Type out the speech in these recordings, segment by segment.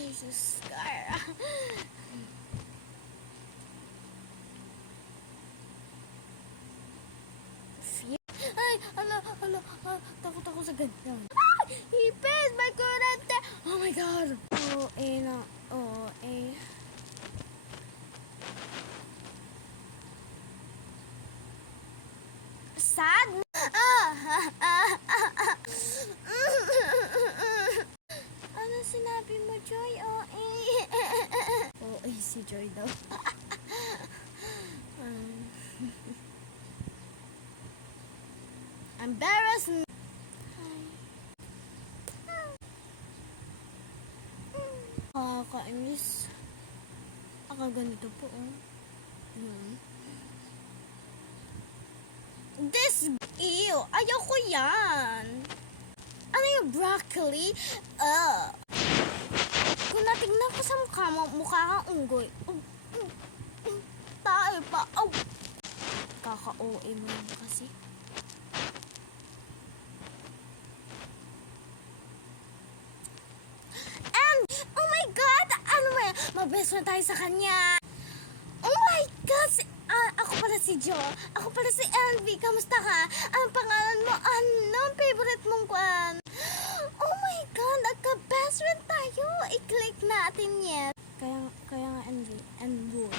Ay, sus, Cara. Ay, takot ako sa ganda. Ay, ipis, may kurente. Oh my God. OA. Sad? Ano sinabi mo, Joy? OA. OA si Joy daw. Embarrassing. Kakainis. Ganito po, oh. This, ew, ayoko yan. Ano yung broccoli? Kung natingnan ko sa mukha mo, mukha kang unggoy. Tayo pa. Kaka-OA mo lang kasi. And, oh my God! Ano ba yan? Mag-best friend tayo sa kanya. Oh my God! Ako pala si Jo. Ako pala si Envy. Kamusta ka? Anong pangalan mo? Anong favorite mong kwan? Oh my God! Nagka-best friend tayo. I-click natin yan. Kaya nga Envy. And Wood.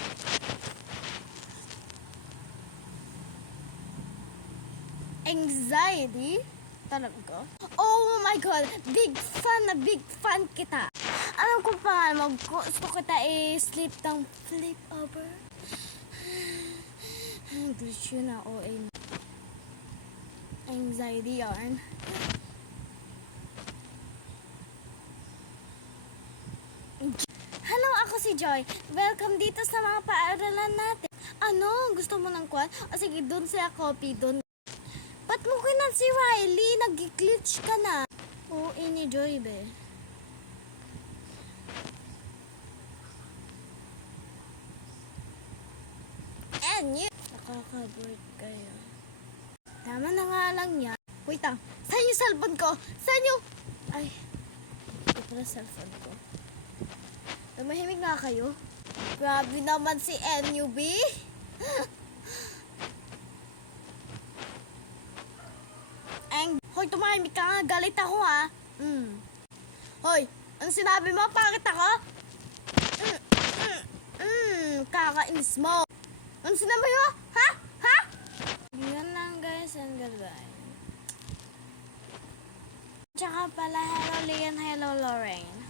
Anxiety? Talaga? Oh my God! Big fan kita. Alam ko pa nga, gusto kita sleep down, flip over. Glitch yun na, OA. Anxiety yarn. Hello, ako si Joy. Welcome dito sa mga paaralan natin. Ano? Gusto mo ng kwan? O sige, dun siya copy, dun. Ba't mo kinan si Riley? Nag-glitch ka na. Oo, ni Joy, be. And you. Nakaka-board kayo. Tama na nga lang yan. Wait lang. Saan yung cellphone ko? Saan yung... Ay. Ito pala cellphone ko. Tumahimik nga kayo. Grabe naman si NUB. Hoy, tumahimik ka nga. Galit ako ha. Hoy, ano sinabi mo? Bakit ako? Kakainis mo. Ano sinabi mo? Ha? Yan lang guys and goodbye. Tsaka pala, hello Leon, hello Lorraine.